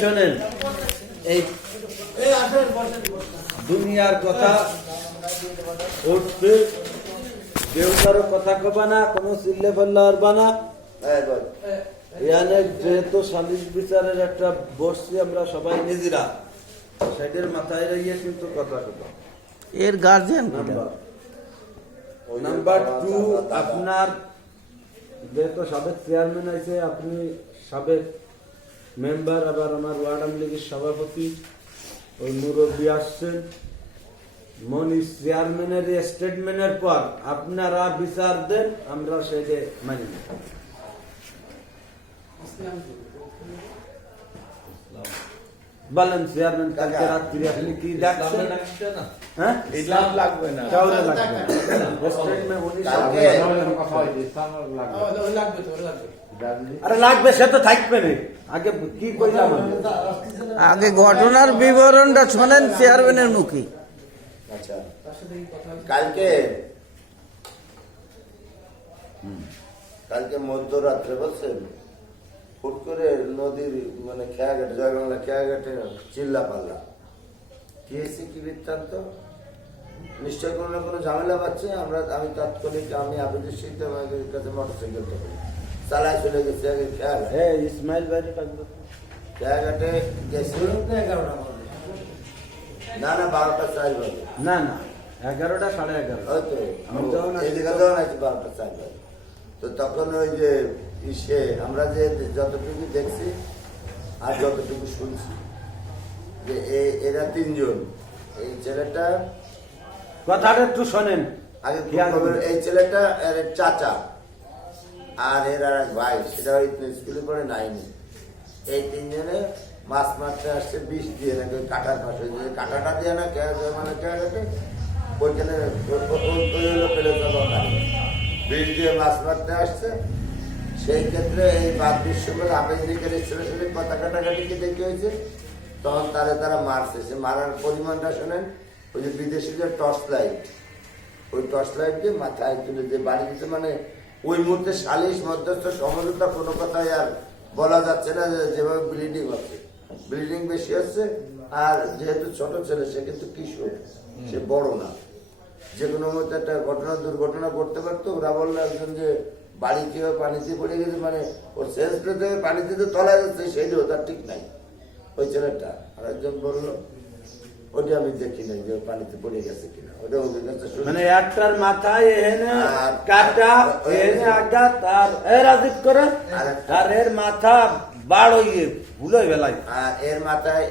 শোনেন, এই দুনিয়ার কথা উঠবে, কেউ কারো কথা কবা না, কোনো চিল্লে ফেললে পারবা না। যেহেতু সালিশ বিচারের একটা বসছি আমরা সবাই নিজেরা, সেটার মাথায় রইয়ে কিন্তু কথা কবা। এর গার্জিয়ান নাম্বার 2, আপনার যেহেতু সাবেক চেয়ারম্যান আছে, আপনি সাবেক মেম্বার, আবার আমার ওয়ার্ড আওয়ামী লীগের সভাপতি, ওই মুরব্বী আসছেন, মনির চেয়ারম্যানের স্টেটমেন্টের পর আপনারা বিচার দেন, আমরা সেটা মানি না। বলেন চেয়ারম্যান, কালকে রাত্রি আপনি কি দেখছেন? হ্যাঁ, ইসলাম লাগবে না, কাউরে লাগবে না। স্টেটমেন্ট উনি আরে লাগবে, সে তো থাকবে না। আগে কি কইলাম, আগে ঘটনার বিবরণটা শোনেন চেয়ারম্যানের মুখে। আচ্ছা, কালকে মধ্যরাত্রে বলছেন হুট করে নদীর মানে খেয়াঘাটে, জয়বাংলা খেয়াঘাটে চিল্লা পাল্লা কি হয়েছে, কি বৃত্তান্ত? নিশ্চয় কোনো না কোনো ঝামেলা পাচ্ছে। আমি তাৎক্ষণিক আমি আবেদের সাথে আমাদের কাছে মোটরসাইকেল তো চালায় চলে গেছি আগে খেয়াঘাটে। ইসমাইল ভাই খেয়াঘাটে গেছি না 12টা 4 বাজে, না 11টা 11:30 হয়তো এদিকে যখন আছে 12টা 4 বাজে। তো তখন ওই যে আমরা যে যতটুকু দেখছি আর যতটুকু শুনছি যে এরা 3 জন, এই ছেলেটা কথাটা একটু শোনেন আগে, এই ছেলেটা এর চাচা আর এর আর এক ভাই, সেটা স্কুলে পড়ে 9-এ। এই 3 জনে মাছ মারতে আসছে বিষ দিয়ে, নাকি কাটার পাশে কাটাটা দিয়ে না মানে খেয়াঘাটে ওইখানে ফেলে বিষ দিয়ে মাছ মারতে আসছে। সেই ক্ষেত্রে এই বাদ বিশ্বকাল আবেদিকের ছেলের সাথে কথা কাটাকাটিকে দেখে হয়েছে, তখন তারা মারছে। সে মারার পরিমাণটা শোনেন, ওই যে বিদেশি যে টর্চ লাইট, ওই টর্চ লাইট দিয়ে মাথায় তুলে দিয়ে বাড়ি দিতে, মানে ওই মুহূর্তে সালিশ মধ্যস্থ সমঝোতা কোনো কথাই আর বলা যাচ্ছে না। যেভাবে ব্লিডিং হচ্ছে, ব্লিডিং বেশি হচ্ছে। আর যেহেতু ছোট ছেলে, সে কিন্তু কিশোর, সে বড় না, যে কোনো মতো একটা দুর্ঘটনা করতে পারতো। ওরা বললো একজন যে বাড়ি কিভাবে পানিতে পড়ে গেছে, মানে ওর শেষ পেতে পানিতে তো তলায় যাচ্ছে, সেইটাও তার ঠিক নাই ওই ছেলেটা। আর একজন বললো ওটা আমি দেখি নাই যে পানিতে পড়ে গেছে কিনা, ওটা অভিজ্ঞতা মানে একটার মাথায় এনে কাটা এনে আঘাত আর এর আদিত করে, আর এর মাথা বাড় হয়ে ভুল হয়ে বেলায়, আর এর মাথায়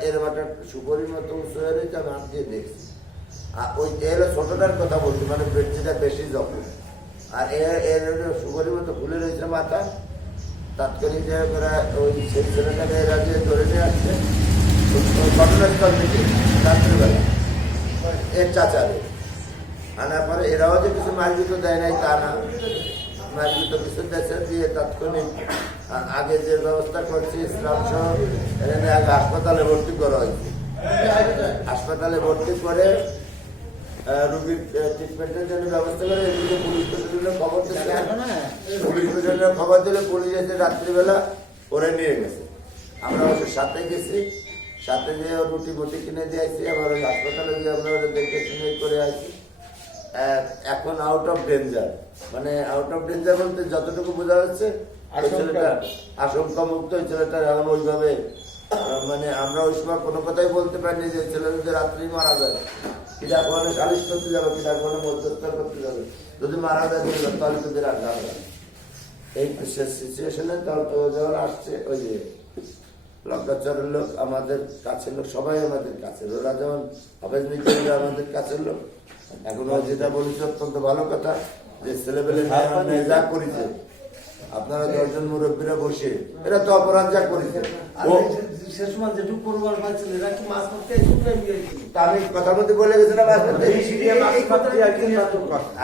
সুপরির মতো উঁচু হয়ে রয়েছে। আমি হাত দিয়ে দেখছি। আর ওই এর ছোটটার কথা বলছি, মানে যেটা বেশি জখম, আর এর সুপরির মতো ফুলে রয়েছে মাথা। তাৎক্ষণিক ওই সেই ছেলেটাকে এরা দিয়ে ধরে নিয়ে আসছে ঘটনাস্থল থেকে রাত্রিবেলা, এর চাচারে আনার পরে এরাও যে কিছু মারজুতো দেয় নাই তা না, মারজুতো কিছু দেশে দিয়ে তাৎক্ষণিক আগে যে ব্যবস্থা করছি ইসলাম সহ এখানে আগে হাসপাতালে ভর্তি করা হয়েছে। হাসপাতালে ভর্তি করে রোগীর ট্রিটমেন্টের জন্য ব্যবস্থা করে এদিকে পুলিশ প্রশাসনের খবর দিচ্ছে। পুলিশ প্রশাসনের খবর দিলে পুলিশ এসে রাত্রিবেলা ওরে নিয়ে গেছে। আমরা ওর সাথে গেছি, সাথে গিয়ে রুটি বুটি কিনে দিয়ে আসছি। আবার ওই হাসপাতালে গিয়ে আমরা ওরা দেখে শুনে করে আসছি। এখন আউট অফ ডেঞ্জার, মানে আউট অফ ডেঞ্জার বলতে যতটুকু বোঝা যাচ্ছে ছেলেটা আশঙ্কা মুক্ত। ওই ছেলেটা এখন ওইভাবে মানে আমরা ওই সময় কোনো কথাই বলতে পারিনি যে ছেলে যদি রাত্রি মারা যায়, কিনা কোনো সালিশ করতে যাবে, কিনা কোনো মধ্যস্থ করতে যাবে, যদি মারা যায় তাহলে তো বিরাট ঝামেলা। এই সিচুয়েশনে যখন আসছে ওই যে লঙ্কাচরের লোক, আমাদের কাছের লোক, সবাই আমাদের কাছের, ওরা যেমন হাফেজ মিত্র আমাদের কাছের লোক। এখন যেটা বলেছে অত্যন্ত ভালো কথা, যে ছেলেবেলে যা করেছে, আপনারা 10 জন মুরব্বীরা বসে, এরা তো অপরাধ যা করেছে। আমি কথার মধ্যে বলে গেছি না,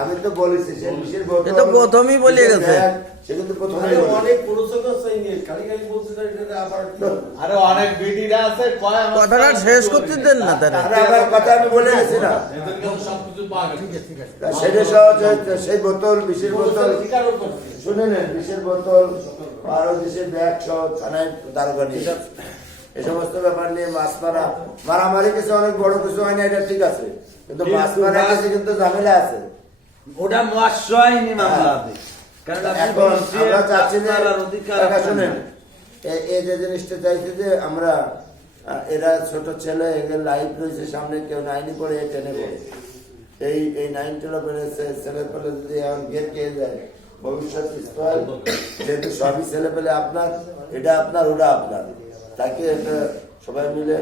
আমি তো বলেছি প্রথমেই বলে গেছে। সে কিন্তু প্রথমে কথাটা শেষ করতে দেন না তারা, কথা আমি বলে গেছি না। সেটা সহজ, সেই বোতল, বিষের বোতল, শুনে নেন, বিষের বোতল আরো দেশে ব্যাগ সহ থানায় দারোগা নিয়ে এসেছে। এই সমস্ত ব্যাপার নিয়ে মাছ মারামারি কিছু অনেক বড় কিছু হয় না, এটা ঠিক আছে, কিন্তু মাছ মারা কিছু কিন্তু ঝামেলা আছে। ওটা মহাশয়নি মামলা হবে। কারণ আপনি এখন বলছেন আমরা চাচ্ছি যে আপনার অধিকার টাকা আছে শুনেন, না। এই যে জিনিসটা চাইছি যে আমরা এরা ছোট ছেলে এদের লাইফ রয়েছে সামনে, কেউ নাইনি পড়ে টেনে পড়ে, এই 9-12 ছেলে পেলে যদি এখন গেট খেয়ে যায় ভবিষ্যৎ স্পল, যেহেতু সবই ছেলে পেলে আপনার, এটা আপনার ওটা আপনার, তাকে একটা সবাই মিলে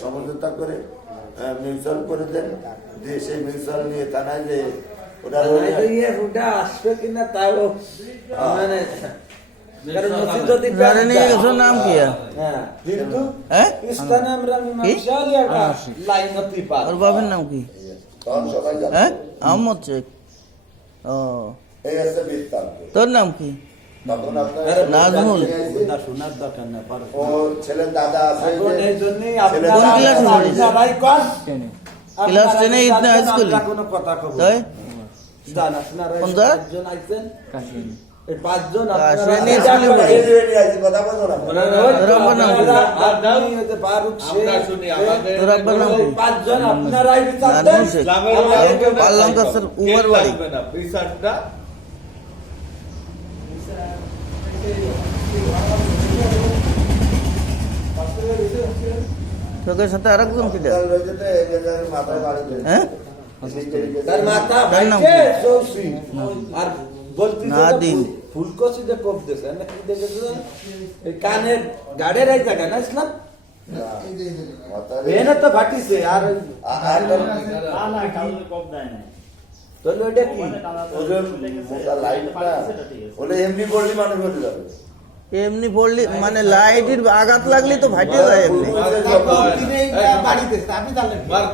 সমঝোতা করে মিউচুয়াল করে দেন, দিয়ে সেই মিউচুয়াল নিয়ে থানায় যে ওটা ওটা আসবে কিনা তাও মানে কারণ নথি যদি আরে নিয়ে গেছো নাম কি আর? হ্যাঁ কিন্তু হ্যাঁ স্থানে আমরা মীমাংসালি একটা লাইন নথি পার ওর বাবার নাম কি? তখন সবাই জানে। হ্যাঁ আহমদ শেখ। ও এই আছে বৃত্তান্ত। তোর নাম কি? তখন আপনার নাজমুল। না শোনার দরকার না পার ও ছেলের দাদা আছে এই এখন যে- এই জন্যই ছেলের কোন দাদা ক্লাসে আছে। পড়িস? আপনারাই কর ক্লাস 10 এ ইতনা হাই স্কুলে? কোনো কথা কব তাই জান আপনারা কোন জায়গা? পাঁচজন আইছেন এই পাঁচজন কাশিয়ানী আপনারা স্কুলে পড়ে। এই যে নিয়ে আসি, কথা বলবো না। তোর আব্বার নাম কি? আপনি হতে ফারুক শেখ তোর আব্বার নাম কি? পাঁচজন আপনারাই বিচার দেন নাজমুল শেখ। পাল্লাঙ্কা স্যার উমর বাড়ি। তোকের সাথে আরেকজন কি দেয়? আপনার রয়েছে তো এই যে মাথায় বাড়ি দিয়েছে। হ্যাঁ তার মাথা তার নাম ভাইকে কি? সৌসি আর বলতি না দিন। ফুলকসি যে কোপ দিছে না কি দেখেছো এই কানের গাড়ের এই জায়গা না ইসলাম মাথায়- এনে তো ফাটিছে আর আর তো- তাহলে ওইটা কি ওদের মোটা লাইটটা ওটা এমনি করলে মানুষ হতে যাবে। এমনি পড়লি মানে লাইটের আঘাত লাগলে তো ফাটে যায় এমনি।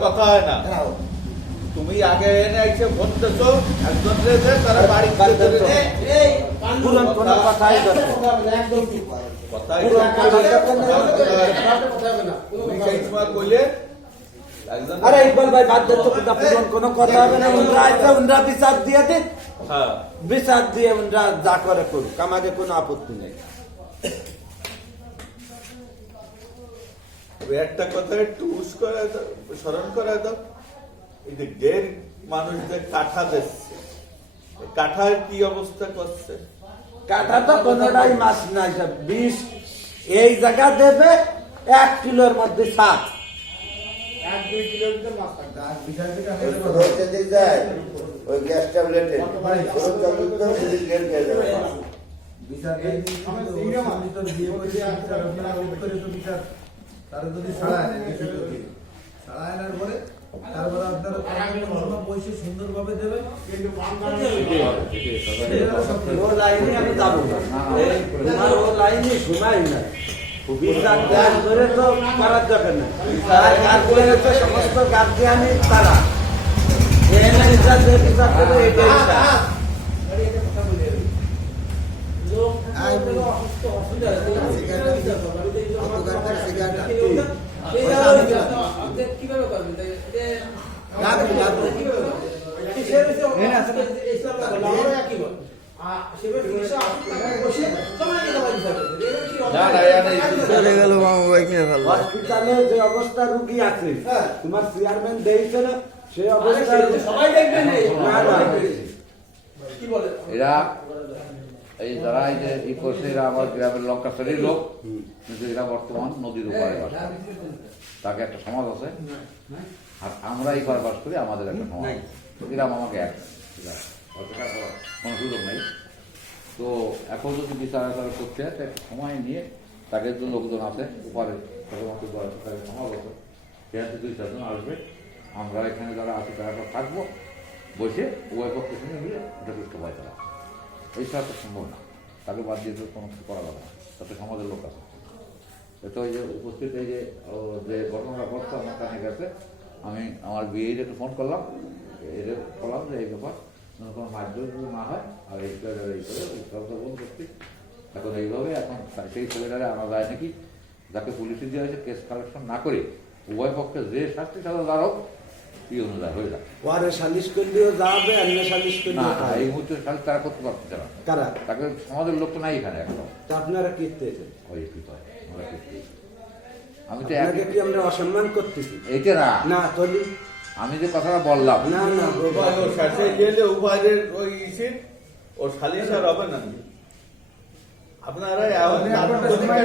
কথা হয় না তুমি আগে এনে এসে ফোন দিছো একজন রেছে তারা বাড়ি পুরান কোন কথাই দরকার কথাই পুরান কথা তুমি সেই সময় কইলে একজন আরে ইকবাল ভাই বাদ দিচ্ছ পুরান কোনো কথা হবে না উনরা আইসা উনরা বিচার দিয়ে দিন হ্যাঁ বিচার দিয়ে উনরা যা করে করুক আমাদের কোনো আপত্তি নেই একটা কথা একটু উস করে দাও, স্মরণ করে দাও এই যে গের মানুষদের কাঠা দিচ্ছে এই কাঠার কি অবস্থা করছে কাটা তো কোনোটাই মাছ নাই সব 20 এই জায়গা দেবে 1 কিলোর মধ্যে 7 রোজ যদি যায় ওই গ্যাস ট্যাবলেটে রোজ যত সেদিন গেট খেয়ে যাবে। তারা যদি ছাড়ায় ছাড়ায় আনার পরে তারপরে আপনারা পয়সা সুন্দরভাবে দেবেন। ও লাইনে আমি যাবো না তোমার ও লাইনে শোনাই না বিচার দেওয়ার করে তো করার দরকার না তারা গার্জিয়ান হচ্ছে সমস্ত গার্জিয়ানই তারা এখানে বিচার দিয়ে বিচার দেবে এটাই বিচার। না না চলে গেল মামা ভাইকে ভালো। হসপিটালে যে অবস্থা রুগী আছে তোমার চেয়ারম্যান দিয়েছে না সেই অবস্থা সবাই দেখবেন এরা এই যারা এই যে ই করছে এরা আমার গ্রামের লঙ্কাশালীর লোক, কিন্তু এরা বর্তমান নদীর উপরে বাস করে। তাকে একটা সমাজ আছে আর আমরা এই পারে বাস করি, আমাদের একটা সমাজ আছে। এরা আমাকে এক ঠিক আছে, অতটা করার কোনো সুযোগ নেই। তো এখন যদি বিচার আচার করতে হয় একটা সময় নিয়ে তাদের যে লোকজন আছে উপরে তাদের মতো তাদের সমাজ আছে, সেখান থেকে 2-4 জন আসবে, আমরা এখানে যারা আছি তারা থাকবো, বসে উভয় পক্ষের সঙ্গে মিলে এটা করতে পারি তারা। এই ছাড়া তো সম্ভব না, তাকে বাদ দিয়ে তো কোনো কিছু করা যাবে না, তাতে সমাজের লোক আছে। তো এই যে উপস্থিত এই যে যে ঘটনাটা ঘটছে আমার কানে গেছে, আমি আমার বিয়ের একটু ফোন করলাম, এদের বললাম যে এই ব্যাপার কোনো মারধর যদি না হয় আর এই করে এই খেলাটা বন্ধ করছি। এখন এইভাবে এখন সেই ছেলেটারে আনা যায় নাকি, যাকে পুলিশে দেওয়া হয়েছে কেস কালেকশন না করে উভয় পক্ষে যে শাস্তি সাজা দাঁড়াও এই অনুযায়ী হয়ে যায়। পরে সালিশ করলেও যাবে আর না সালিশ না করলেও না, যাবে। এই মুহূর্তে খালি তারা করতে পারতেছে না, কারা তাকে আমাদের লোক তো নাই এখানে একদম। তা আপনারা কীর্তেছেন? ওই কি কয়, আমরা কি করি? আমি তো আপনাকে কি আমরা অসম্মান করতেছি? এইটা না, না তলি আমি যে কথাটা বললাম না না উভয় ও শেষে গেলে উভয়ের ওই ইসির ও সালিশ আর হবে না। আপনারা এখন দরকার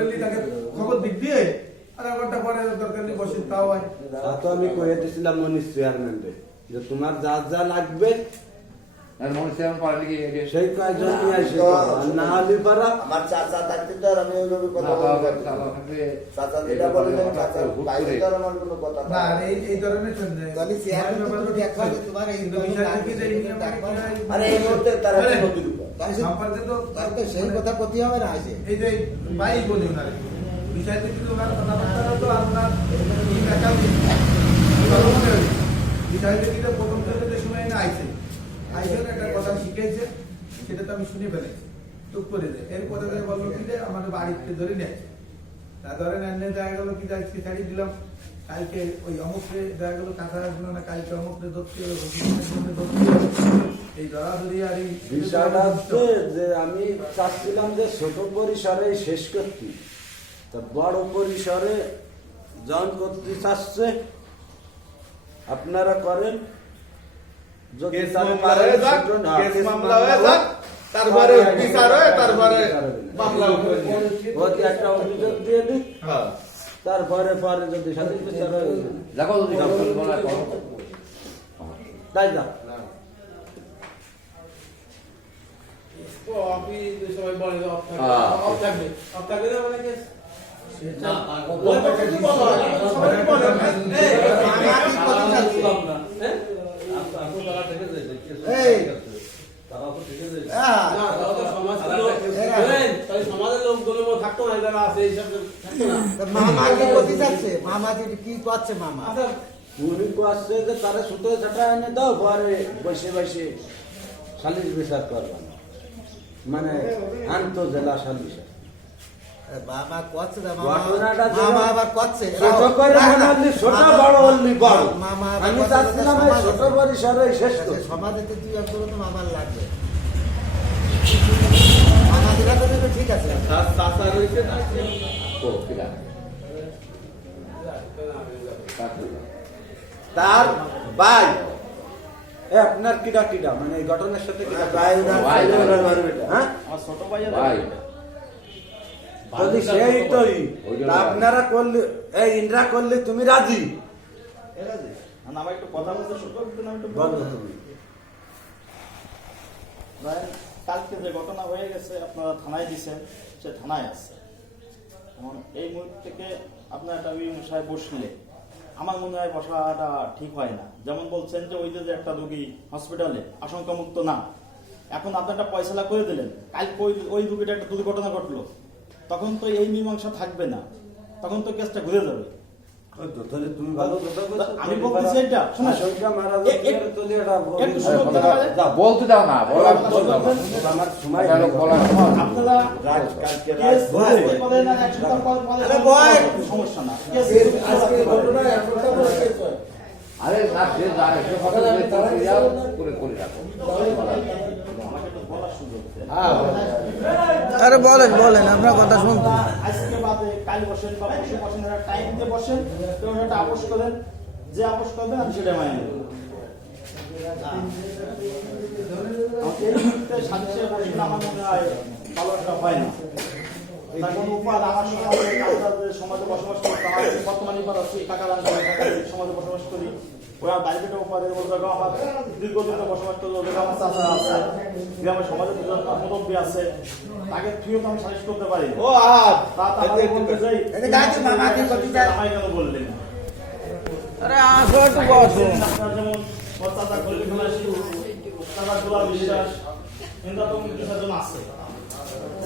হলে তাকে খবর দিক দিয়ে আধা ঘন্টা পরে দরকার হলে বসে তাও হয়। তা তো আমি কয়ে দিয়েছিলাম মনির চেয়ারম্যানকে যে তোমার যা যা লাগবে মনে হচ্ছে আমার পাড়া লিখে সেই কয়েকজন নিয়ে আসে, আর না হলে পারা আমার চাচা থাকতে তো আর আমি ওইভাবে কথা বলতে পারি না। চাচা যেটা বললেন, চাচা বাইরে তো আর আমার কোনো কথা না না। আর এই ধরনের তাহলে চেয়ারম্যান তো যদি দেখা হয় যে তোমার এই আরে এই মুহূর্তে তারা নদীর উপর। সম্পর্কে তো তার তো সেই কথা করতে হবে না আছে এই যে ভাই বলি ওনারে বিষয়টা কিন্তু ওনার কথাবার্তা তো আপনার বিষয়টা কিন্তু প্রথম থেকে যে সময় না আইছে একটা কথা শিখেছে, সেটা তো আমি শুনে ফেলেছি টুক করে দেয়। এরপরে বললো কি যে আমাদের বাড়িতে ধরে নেয়, তা ধরে নেয় দেখা গেলো কি আজকে ছাড়ি দিলাম, কালকে ওই অমুকরে দেখা গেলো কাঁথা আসলো না, কালকে অমুকরে ধরতে হবে, এই ধরাধরি আর এই বিষয়টা হচ্ছে যে আমি চাচ্ছিলাম যে ছোট পরিসরে শেষ করতে, তা বড় পরিসরে যখন করতে চাচ্ছে আপনারা করেন। যদি কেস তারা মামলা পারেন, হয়ে যাক, সেটা না, কেস কেস মামলা হয়ে যাক, তারপরে বিচার হয়, তারপরে মামলা উঠে নিয়ে। ওকে একটা অভিযোগ দিয়ে দিক, হ্যাঁ। তারপরে পরে যদি সালিশ বিচার হয় দেখো যদি বলা করো তাই যা মামা কি করতে যাচ্ছে, মামা কি করছে মামা উনি আসছে যে তারা সুতো ছাটা এনে দাও, পরে বসে বসে সালিশ বিচার করবেন, মানে আন্তঃজেলা সালিশ। মামা করছে না, ঘটনাটা মামা আবার করছে ছোট করে মনে হলি ছোট, বড় হলি বড়। মামা আমি চাচ্ছিলাম এই ছোট পরিসরে শেষ করতে। সমাজে তো দুই একজন তো মামার লাগবে, মামা যেটা করবে তো ঠিক আছে। তার চাচা রয়েছে না, ও কিরা তার ভাই আপনার কিডা কিডা মানে এই ঘটনার সাথে কিডা ভাই ভাই, হ্যাঁ ভাই যদি সেই তোই তা আপনারা করলে এই ইন্দ্রা করলে তুমি রাজি আমার একটু কথা বলতে শুরু করবেন, আমি একটু বলো বলবো। তুমি। ধরেন, কালকে যে ঘটনা হয়ে গেছে আপনারা থানায় দিচ্ছেন, সে থানায় আছে। এখন এই মুহূর্ত থেকে আপনার একটা সাহেব বসলে আমার মনে হয় বসাটা ঠিক হয় না। যেমন বলছেন যে ওই যে একটা রোগী হসপিটালে আশঙ্কামুক্ত না, এখন আপনি একটা পয়সালা করে দিলেন, কালকে ওই রোগীটা একটা দুর্ঘটনা ঘটলো, তখন তো এই মীমাংসা থাকবে না, তখন তো কেসটা ঘুরে যাবে। তাহলে তুমি ভালো কথা বলছো। আমি বলতেছি এটা, শোনো, আশঙ্কা মারা যাচ্ছে, একটু শুরু করতে পারে? বলতে দাও না, বলার বলতে দাও না। আমার সময় এটা লোক বলার সময়। আপনারা কালকে কেস আজকে বলেন না, এক সপ্তাহ পর বলেন, আরে বয়! সমস্যা না। কেস আজকে ঘটনা এক সপ্তাহ পরে শেষ হয়। আরে না, সে জানে, সে কথা বলে তারা যাও করে করে রাখো। আমাকে তো বলার সুযোগ দেন। আরে বলেন বলেন, আপনার কথা শুনছি। আজকে বাদে কাল বসেন বা পরশু বসেন, একটা টাইম দিয়ে বসেন, কেউ একটা আপোষ করেন, যে আপোষ করবেন আমি সেটা মাইনে নেব। এই মুহূর্তে সালিশে বসলে আমার মনে হয় ভালো একটা হয় না। তার কোনো উপায় আমার সমাজে সমাজে বসবাস করি, আমার বর্তমানে টাকা দান করে সমাজে বসবাস করি, ওরা বাইরেটা উপায় বলবে আমার দীর্ঘদিন বসবাস করলো, আমার চাচা আছে, গ্রামের সমাজে মুরব্বী আছে, তাকে তুইও তো আমি সালিশ করতে পারি না। ও আর তা তাহলে বলতে চাই, এটা গাছে মামা কি করতে চায়? আমায় কেন বললেন? আরে আসো একটু বসো। আপনার যেমন ওর চাচা গল্লি খালাসি, চাচা গোলাপ বিশ্বাস, এরকম কিছু জন আছে।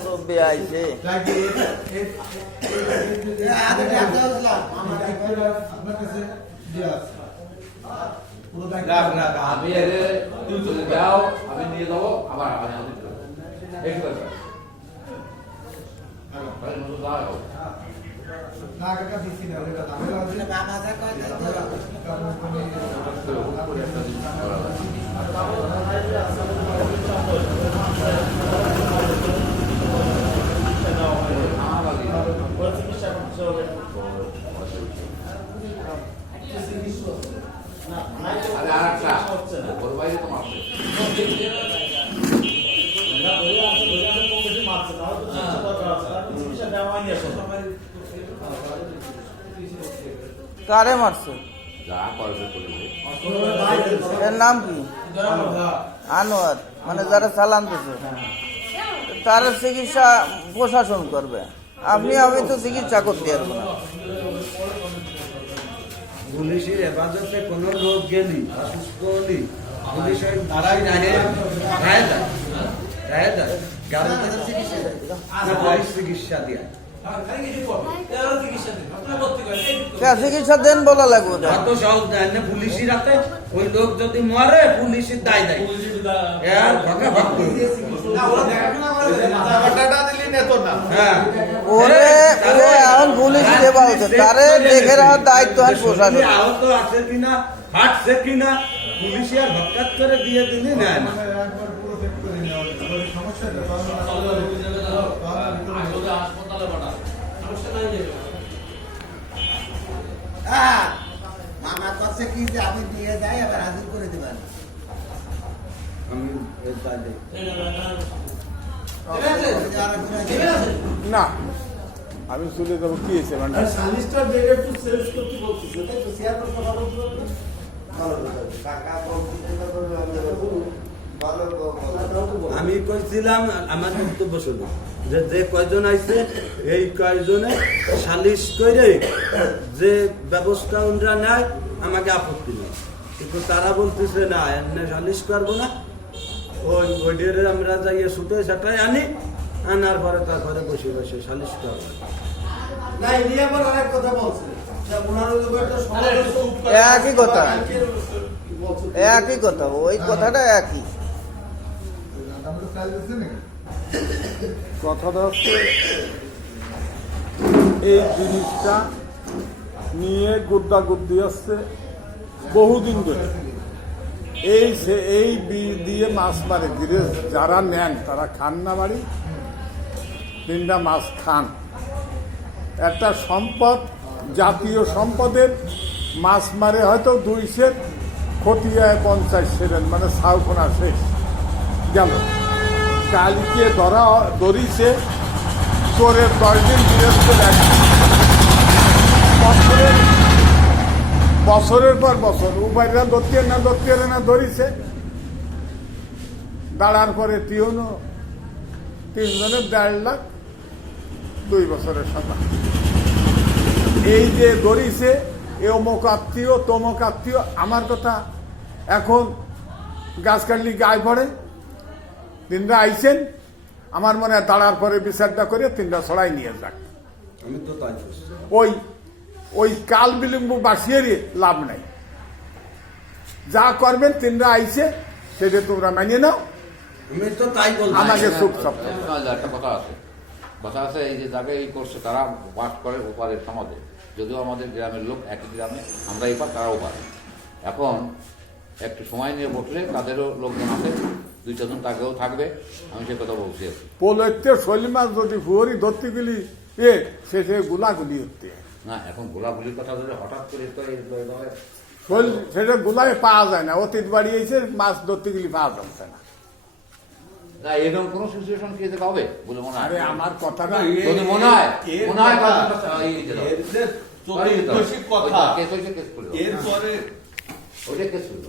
মুরব্বি আইছে। আগে ডাকতে হচ্ছিলাম মামা আপনার কাছে দিয়ে আছে পুরো দায়িত্ব রাখ রাখ আমি এর তুই চলে যাও, আমি নিয়ে যাবো, আবার আবার এই কথা। আরে নতুন দাও। না কাকা দিছি না ওটা ঝামেলা আছে মামা যা কয় তাই তো। উপরে একটা জিনিস করা যায়। আরে আরেকটা ওর বাইরে তো মারছে। কারে মারছে? যা করবে করবে। এর নাম কি? আনোয়ার, মানে যারা চালান দিছে তার চিকিৎসা প্রশাসন করবে। আমি তো চিকিৎসা করতে পারবো না। পুলিশের হেফাজতে কোনো লোক গেলি অসুস্থ হলি পুলিশের তারাই রাহে দেয় গাড়িতে চিকিৎসা দিয়া চিকিৎসা দেন বলা লাগবে না। এত সহজ দেয় না পুলিশি রাতে ওই লোক যদি মরে পুলিশের দায় দেয় এর ভাগা ভাগ করবে। টাকাটা দিলি না তো না। হ্যাঁ ওরে এখন পুলিশ দেওয়া হচ্ছে, তারে দেখে রাখার দায়িত্ব আর প্রশাসন। আহত আছে কিনা হাঁটছে কিনা পুলিশে আর হঠাৎ করে দিয়ে দিলি না না। একবার পুরো চেক করে নেওয়া হবে সমস্যাটা হ্যাঁ, মামা কথা কি যে আমি দিয়ে যাই আবার হাজির করে দিবেন। আমি এর দায় দেই। না আমি চলে যাবো কি হয়েছে মানে কাকা ভালো আমি কইছিলাম আমার বক্তব্য শুধু যে কয়জন আইছে এই কয়জনে সালিশ করে যে ব্যবস্থা ওনরা নেয় আমাকে আপত্তি নেই, কিন্তু তারা বলতেছে না এমনি সালিশ করবো না, ওইটারে আমরা যাইয়ে ছুটে সেটাই আনি, আনার পরে তারপরে বসে বসে সালিশ করবো। একই কথা, একই কথা, ওই কথাটা একই। কথাটা হচ্ছে এই জিনিসটা নিয়ে গুদ্দা গুদ্দি আসছে বহুদিন ধরে। এই দিয়ে মাছ মারে ধীরে যারা নেন তারা খান না বাড়ি, তিনটা মাছ খান। একটা সম্পদ, জাতীয় সম্পদের মাছ মারে হয়তো 2 সের, খতিয়ায় 50 সেরেন, মানে সাউফোনা শেষ গেল। কালকে ধরিছে চোরের 10 দিন বীরত্বের বছরের পর বছর উপায়রা ধরতে না ধরিছে। দাঁড়ার পরে তিনজনের 1.5 লাখ 2 বছরের সাজা। এই যে ধরিছে এ অমুক আত্মীয় তমুক আত্মীয়, আমার কথা এখন গাছ কাটলি গায়ে পড়ে। তিনটা আইছেন, আমার মনে হয় দাঁড়ার পরে বিচারটা করে তিনটা ছড়াই নিয়ে যাক। আমি তো তাই করছি। ওই কাল বিলম্ব বাসিয়ে লাভ নাই, যা করবেন তিনটা আইছে সেটা তোমরা মানিয়ে নাও। আমি তো তাই বলছি। আমাকে সুখ সব একটা কথা আছে, এই যে যাকে এই করছে তারা বাস করে ওপারের সমাজে, যদিও আমাদের গ্রামের লোক একই গ্রামে, আমরা এপার তারাও পারে। এখন একটু সময় নিয়ে বসলে তাদেরও লোকজন আছে, 2-4 জন তাকেও থাকবে, আমি সে কথা বলছি। পোলতে শৈলী মাছ যদি ফুয়ারি ধরতে গেলি শেষে গুলাগুলি হতে না, এখন গোলাগুলির কথা যদি হঠাৎ করে সেটা গুলায় পাওয়া যায় না। অতীত বাড়িয়েছে মাছ ধরতে গেলে পাওয়া যাচ্ছে না। না, এরকম কোন সিচুয়েশন কি হবে বলে মনে হয়? আরে আমার কথাটা যদি মনে হয় এরপরে ওইটা কেস করলো।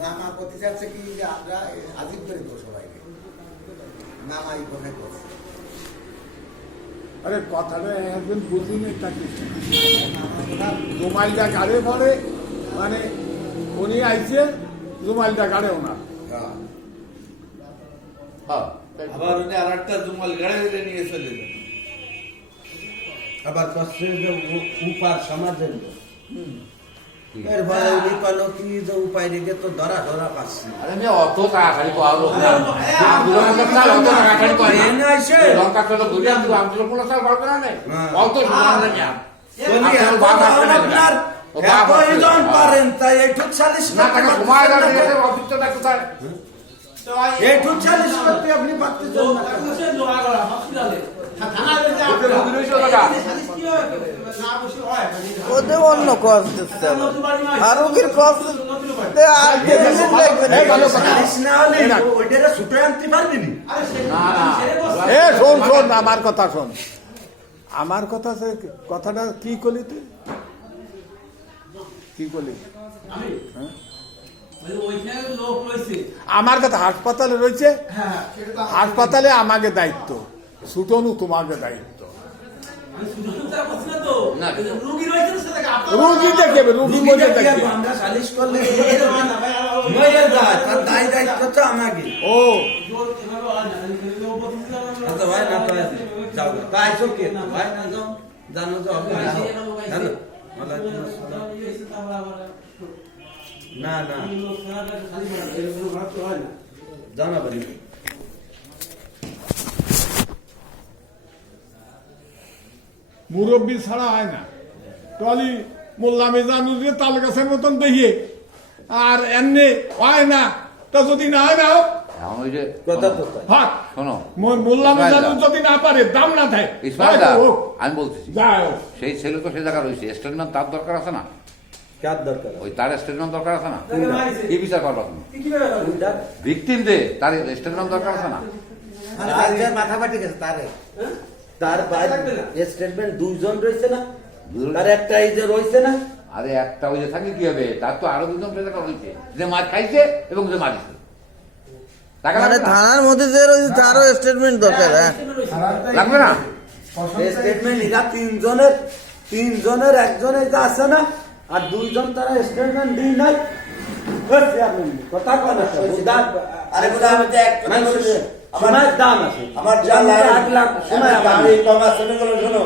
মামা করতে চাচ্ছে কি যে আমরা আজিব করে দেবো সবাইকে। মামা এই কথাই করছে। আরে কথাটা একজন বুঝিনি তাকে জুমাইলটা গাড়ে পড়ে মানে উনি আইছে জুমাইলটা গাড়ে ওনার হ্যাঁ আবার উনি আর একটা জুমাল গাড়ি ধরে নিয়ে চলে যান। আবার কষ্ট উপার সমাজের লোক। ঠিক। এরপরে উনি কইলো কি যে উপায় রেখে তো ধরা ধরা পাচ্ছি আরে আমি অত তাড়াতাড়ি পাওয়া লোক না অত তাড়াতাড়ি পাওয়া ট্রেন আইছে। লঙ্কা তো দুনিয়া তো আমি তো পুরো সাল বার করা নেই হ্যাঁ। অত সুন্দর না নিয়া বলি আপনার একজন পারেন তাই এইটুক সালিশ না করতে তাকে ঘুমায় পারতেছেন না দাঁড়িয়ে কেন? অফিসটা কোথায় এইটুক সালিশ করতে আপনি পারতেছেন না ওদের অন্য কজ দিচ্ছে ফারুকের কজ আর টেনশন লাগবে না সালিশ না হলে ওইটারে ছুটে আনতে পারবি নি না না এ শোন শোন আমার কথা শোন আমার কথা কথাটা কি করলি তুই কি করলি হ্যাঁ? আমার কথা হাসপাতালে রয়েছে হাসপাতালে আমাকে দায়িত্ব ছুটনু তোমাকে দায়িত্ব না রুগী দেখবে রুগী বলে দেখবে আমরা সালিশ করলে মরে যায় তার দায় দায়িত্ব তো আমাকে ও আচ্ছা ভাই না তো যাও তাই সব কি ভাই না যাও জানো তো হবে জানো না না জানা পারি মুরব্বী ছাড়া হয় না টলি মোল্লা মেজানুদ্দিন তাল গাছের মতন দেখিয়ে আর এমনি হয় না তা যদি না হয় না হোক এখন ওই যে কথা তো তাই। হাক শোনো মোল্লা মেজানুদ্দিন যদি না পারে দাম না থাকে ইসমাইল দা, আমি বলতেছি যাও সেই ছেলে তো সেই জায়গা রয়েছে স্টেটমেন্ট তার দরকার আছে না কার দরকার ওই তার স্টেটমেন্ট দরকার আছে না কি বিচার করবা তুমি কোনটা? ভিকটিম দে তার স্টেটমেন্ট দরকার আছে না আর যে মাথা ফাটি গেছে তারে তার বাইরে স্টেটমেন্ট দুইজন রয়েছে না তার একটা এই যে রয়েছে না আরে একটা ওই যে থাকলে কি হবে তার তো আরো দুজন সেই জায়গা রয়েছে যে মার খাইছে এবং যে মারিছে টাকা মানে লাগবে না? থানার মধ্যে যে রয়েছে তারও স্টেটমেন্ট দরকার হ্যাঁ লাগবে না স্টেটমেন্ট লিখা তিনজনের একজনের যা আছে না আর দুইজন তারা স্টেটমেন্ট দিই নাই কথা কয় না আরে বোধ হয় আমাদের একটা মানুষের সময়ের দাম আছে আমার যা যেমন লাগে 8 লাখ সময় আমার দাড়ি কমা সেমিকোলন শোনো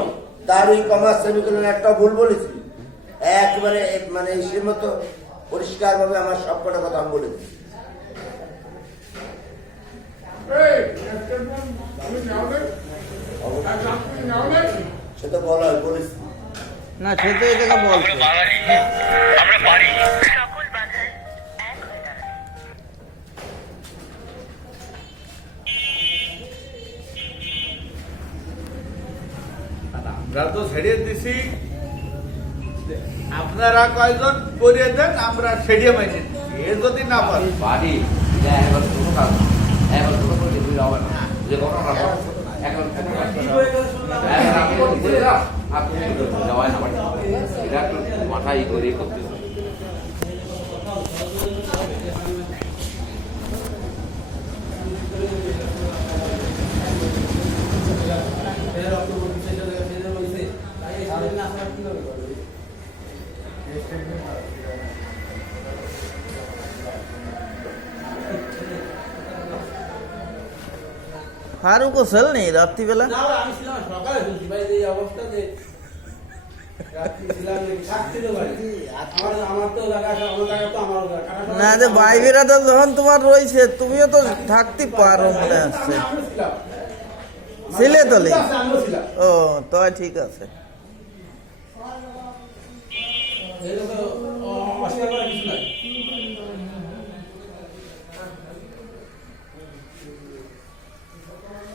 দাড়ি কমা সেমিকোলন একটা ভুল বলেছি একবারে মানে সে মতো পরিষ্কার ভাবে আমার সব কটা কথা আমি বলে দিচ্ছি সে তো বলা হয় বলেছি না সে তো এটাকে বলছে আমরা তো ছেড়ে দিছি আপনারা কয়জন করে দেন আমরা সেড়িয়ে মাইনে দিচ্ছি। এ যদি না পারে বাড়ি এটা একবার ছোট কাজ না। একবার ছোট করে দিলে হবে না যে ঘটনা একবার ছোট কাজ না। একবার আপনি বলে দাও, আপনি যাওয়াই না বাড়ি এটা একটু মাথায় করে করতে হবে। ফারুকও সেল নেই রাত্রিবেলা না যে বাইরেরা তো যখন তোমার রয়েছে তুমিও তো থাকতে পারো মনে হচ্ছে ছিলে তো ও তো ঠিক আছে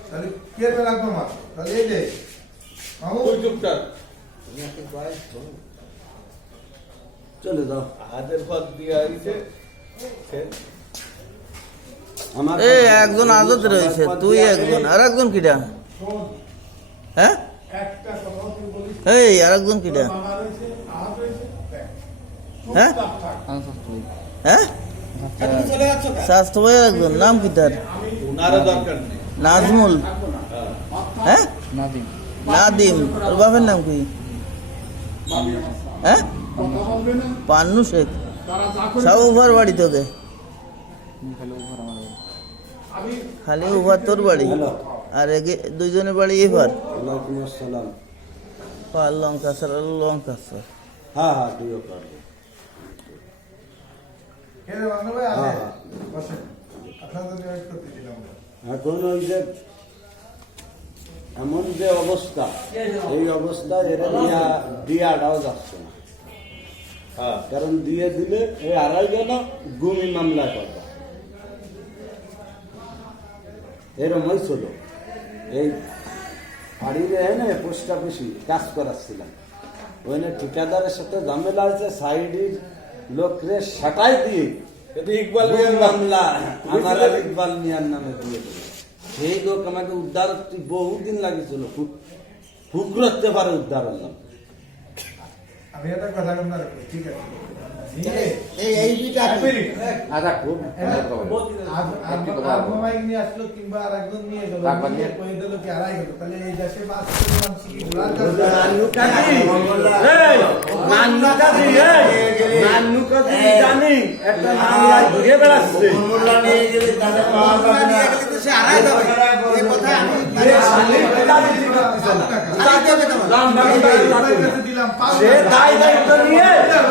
তাহলে কে লাগবে আমার তাহলে এই যে মামু ওই চুপচাপ চলে যাও হাতের পথ দিয়ে আইছে আমার এই একজন আজত রয়েছে তুই একজন আর একজন কিটা হ্যাঁ একটা কথা তুই বলিস এই আর একজন কিটা মামা রয়েছে আহাত রয়েছে হ্যাঁ হ্যাঁ স্বাস্থ্য ভাইয়ের একজন নাম কি তার ওনারও দরকার নেই নাজমুল হ্যাঁ নাদিম তোর বাপের নাম কি? হ্যাঁ, কথা বলবে না পান্নু শেখ। তারা যা করে সব উভার বাড়ি তোকে, আমি খালি উভার তোর বাড়ি, হ্যালো, আর দুইজনের বাড়ি এবার ওয়ালাইকুম আসসালাম। পার লঙ্কা স্যার, লঙ্কা স্যার। হ্যাঁ হ্যাঁ, দিও পারবে। কে রে বাংলা ভাই? হ্যাঁ, আরে হ্যাঁ। বসেন, আপনার জন্য ওয়েট করতেছিলাম। এখন ওই যে এমন যে অবস্থা, এই অবস্থায় এরা দিয়াটাও যাচ্ছে না। হ্যাঁ কারণ দিয়ে দিলে এই 2.5 জন গুমি মামলা করবে। এরম হয়েছিল এই বাড়ির এনে পোস্ট অফিসে কাজ করাচ্ছিলাম, ওইখানে ঠিকাদারের সাথে ঝামেলা হয়েছে, সাইডের লোকরে সাটাই দিয়ে কিন্তু ইকবাল গুম মিয়ার মামলা আমার আর ইকবাল মিয়ার নামে দিয়ে দিল। সেই লোক আমাকে উদ্ধার করতে বহুদিন লাগেছিল, খুব করতে পারে উদ্ধার হলাম। আমি একটা কথা বলতে রাখবো, ঠিক আছে? এই দুইটা এক মিনিট। আচ্ছা খুব আর মোবাইল নিয়ে আসলো কিংবা আর একজন নিয়ে গেল, রাখবা নিয়ে নিয়ে। কয়ে দিল কি হারাই গেল, তাহলে এই দেশে বাস করে মানুষ কি ঘোরার কাছে জানি একটা মামলায় ঘুরে বেড়াচ্ছে। মোল্লা নিয়ে গেলে তাদের পাওয়া যাবে না। সে হারাই যাবে এই কথা আমি দিলাম সে দায় দায়িত্ব নিয়ে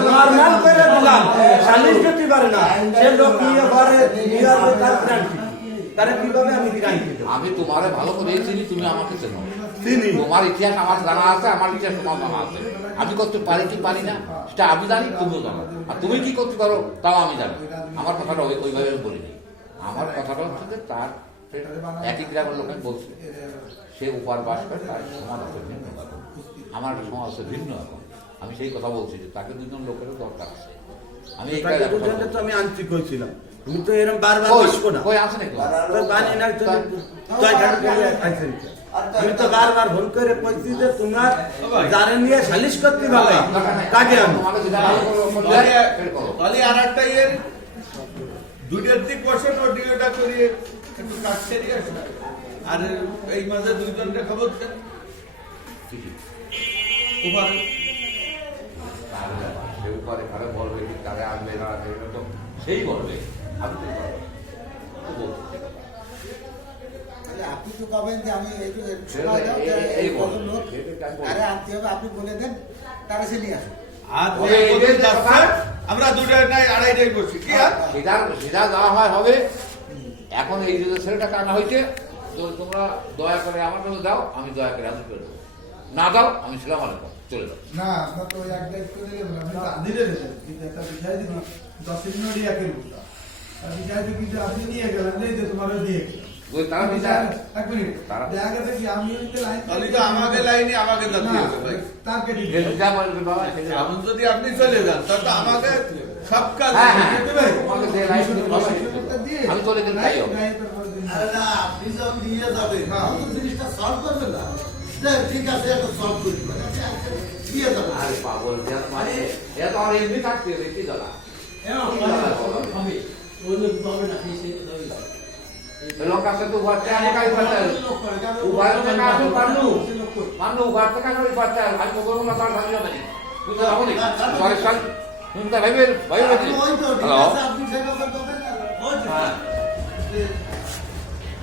নরমাল করে দিলাম, সালিশ করতে পারে না। সে লোক নিয়ে ঘরে নিয়ে আসবে, তার গ্যারান্টি, তারা কিভাবে আমি গ্যারান্টি দেবো? আমি তোমারে ভালো করে চিনি, তুমি আমাকে চেনো। চিনি। তোমার ইতিহাস আমার জানা আছে, আমার ইতিহাস তোমার জানা আছে। আমি করতে পারি কি পারি না সেটা আমি জানি, তুমিও জানো। আর তুমি কি করতে পারো তাও আমি জানি। আমার কথাটা ওইভাবে আমি বলিনি। আমার কথাটা হচ্ছে যে তার সে একই গ্রামের লোকে বলছে, সে উপার বাস করে, তার সমাজ আছে ভিন্ন। আমার একটা সমাজ আছে ভিন্ন। এখন আমি সেই কথা বলছি যে তাকে দুজন লোকের দরকার আছে। আমি এই তাকে কাজে বুঝাতে তো আমি আনছি কইছিলাম, আমি তো এরকম বারবার বসবো না। কই আছে নাকি? তো বানি না তো তুই ঘাট করে আইছেন। আমি তো বারবার ভুল করে কইছি যে তোমার যারে নিয়ে সালিশ করতে পারবে তাকে আমি তোমাকে যেটা ভালো করো, সেটা করো। তাহলে আর একটা ইয়ের দুইটার দিক বসেন, ও ডিওটা করিয়ে একটু কাজ সেরিয়ে আসে। আর এই মাঝে দুইজনটা খবর দেন উপরে। তার ব্যাপার, সে উপরে কারে বলবে কি কারে আনবে না আনবে, এটা তো সেই বলবে। আমি তো পারবো না। তো বলছি। তাহলে আপনি তো কবেন যে আমি এই যে সেটা সময় দাও, এই কত বলবো। লোক সেটা আমি বলবো। আরে আনতে হবে, আপনি বলে দেন, তারা সে নিয়ে আসুন। আর ওই এদের যাচ্ছে, আমরা দুটায় নাই আড়াইটাই করছি কি আর সেটা যাওয়া হয় হবে। এখন এই যে ছেলেটা কানা হয়েছে, তো তোমরা দয়া করে আমার কাছে দাও, আমি দয়া করে আমি করে দেবো। না দাও, আমি ছিলাম আলাদা চলে যাও। না, আপনার তো ওই এক দায়িত্ব নিলে বলে, আপনি তো আদিলে দিলেন, কিন্তু একটা বিষয় দিন 10 মিনিট ইয়াকে বলতাম। আর বিষয় তো কিন্তু আপনি নিয়ে গেলেন, নেই যে তোমারও দিয়ে গেলেন। ওই তারা বিচার এক মিনিট, তারা- দেখা গেছে কি আমি ওই যে লাইন তাহলে তো আমাকে লাইনে আমাকে জানতে হবে ভাই। তার কেটে যে যা বলবে বাবা সেটা এমন যদি আপনি চলে যান তাহলে তো আমাকে সব কাজ হ্যাঁ, হ্যাঁ। দিতে পারি। তোমাকে যে লাইন দিতে বাবা সেটা দিতে। আমি চলে গেলে তাই হবে। আরে না, আপনি যখন নিয়ে যাবেন, তখন তো জিনিসটা solve করবেন না। যে ঠিক আছে, এটা solve করি। দিয়ে যাবেন। আরে পাগল যেন মানে এ তো আর এমনি থাকতে হবে কি জ্বালা লঙ্কা সে তো ঘর থেকে আমি কাজ করতে উবার থেকে আসুন পান্নু উবার থেকে আসুন পারতে আমি তো করবো না তার ভাবি যাবে বুঝতে পারবো নি পরের সাল শুনতে ভাইবের ভাই আপনি ওই তো, ঠিক আছে, আপনি সেই কথা করবেন না। ওই তো।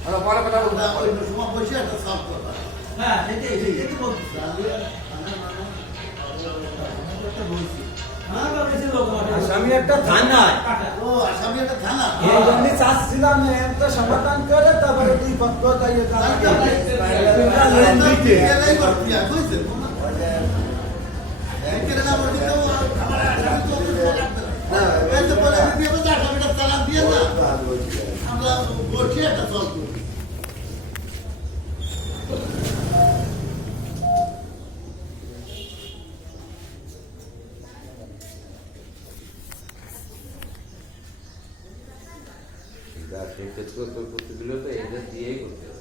হ্যালো পরে কথা বলবো না, ওই সময় বসে একটা solve করবেন। এটাই বলতেছি। আসামি একটা থানায়, ও, আসামি একটা থানা। এই জন্যই চাচ্ছিলাম একটা সমাধান করে তারপরে দুই পক্ষ তাইয়ে এটাই করতে হয়, বুঝছেন? একের নাম ওই দিকেও আমার আসামি তো ওদের বলে রাখবে না। এই যে বলে দিতে হবে যে আসামিটা চালান দিয়ে না। আমরা বসে একটা solve করবো। করতে দিলে তো এদের দিয়েই করতে হবে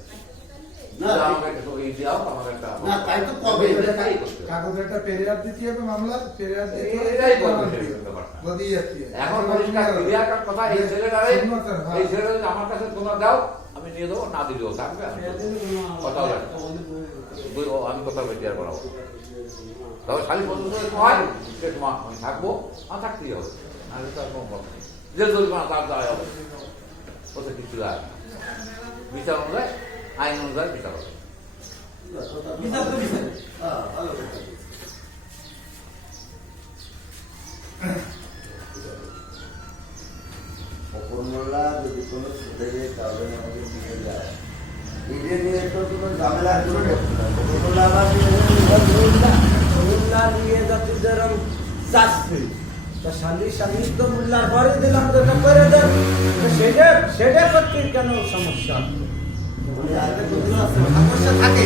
না, আমাকে একটা ওই দাও আমাকে একটা না, তাই তো কবে? তাই করতে হবে। কাগজে একটা পেরিয়ার দিতে হবে, মামলার পেরিয়ার দিতে হবে। এটাই করবে সেই ব্যাপারটা। যদি যাচ্ছি। এখন পরিষ্কার ক্লিয়ার কাট কথা এই ছেলেটারে এই ছেলেটা যদি আমার কাছে তোমরা দাও আমি আমি নিয়ে দেবো, না দিলেও থাকবে, আমি কথা বলে আমি কথা বলে ক্লিয়ার করাবো। তবে শালি পর্যন্ত হয় সে তোমার আমি থাকবো, আমার থাকতেই হবে, নাহলে তো আর কোনো কথা নেই। যে জরিমানা তার দ্বারাই হবে, ওতে কিছু আর বিচার অনুযায়ী, আইন অনুযায়ী বিচার হবে। অপরমোল্লা যদি কোনো ছুটে যায় তাহলে আমাকে নিয়ে যায়, নিজে নিয়ে তো কোনো ঝামেলা করে করতে না। অপরমোল্লা আবার মুল্লা নিয়ে যাচ্ছি যেরকম চাচ্ছি, তা শালি তো মুল্লার ঘরে দিলাম, যেটা করে দেন সেটা করতে কেন সমস্যা? সমস্যা থাকে,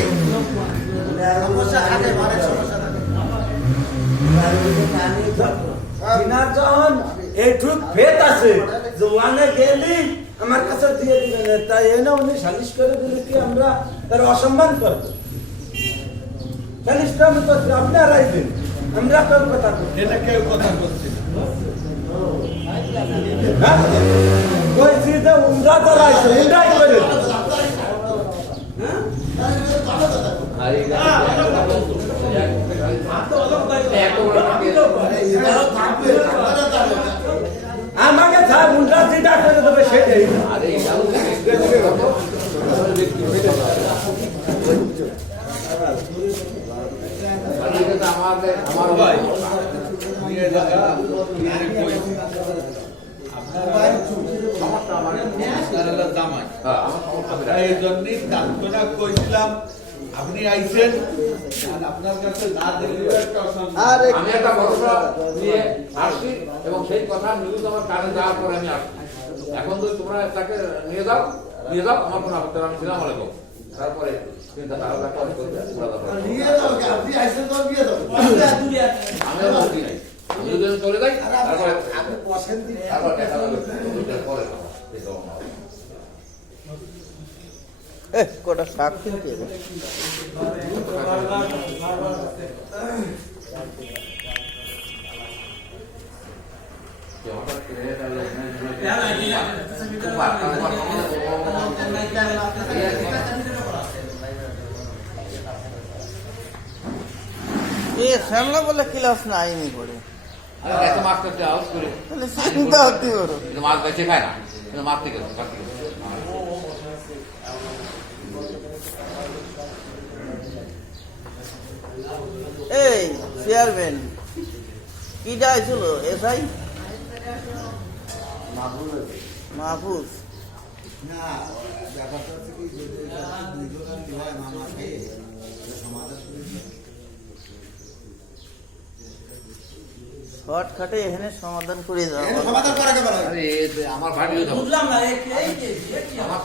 সমস্যা থাকে, অনেক সমস্যা থাকে। দিনার যখন এইটুক ভেদ আছে যে ওয়ানে গেলি আমার কাছে দিয়ে দিবেন, তাই এনে উনি সালিশ করে দিলে কি আমরা তার অসম্মান করবো? সালিশটা আমি করছি, আপনারাই দিন, আমরা কেউ কথা করছি এটা কেউ কথা বলছে না। হ্যাঁ? কইছি যে উমরা চালাইছে, উমরাই করে দিন। আমাকে উমরা যেটা করে দেবে সেটাই। আমার ভাই এই জন্যই তাৎক্ষণা কইছিলাম আপনি আইছেন, আর আপনার কাছে না দিলেও একটা অসম্মান। আমি একটা ভরসা নিয়ে আসছি এবং সেই কথা নিউজ আমার কানে যাওয়ার পরে আমি আসছি। এখন তো তোমরা তাকে নিয়ে যাও, আমার কোনো আপত্তি নেই, আমি ছিলাম আলাইকুম। তারপরে চিন্তা আলাদা করে আমি বলছি নাই, আমি যদি চলে যাই তারপরে দেখা হবে পরে। কটা শাক কিনতে শ্যামলা বলে ক্লাস নাইনি করে মাছ করতে আউট করে তাহলে চিন্তা হতে পারো। মাছ বেঁচে খায় না, কিন্তু মাছ থেকে এই চেয়ারম্যান কি যাইছিল এসআই মাহফুজ? না, ব্যাপারটা হচ্ছে কি, যদি দুইজন হয় মামাকে সমাধান করে শর্টকাটে এখানে সমাধান করে যাও। সমাধান করা গেল। আরে আমার বাড়ি বুঝলাম না, আমার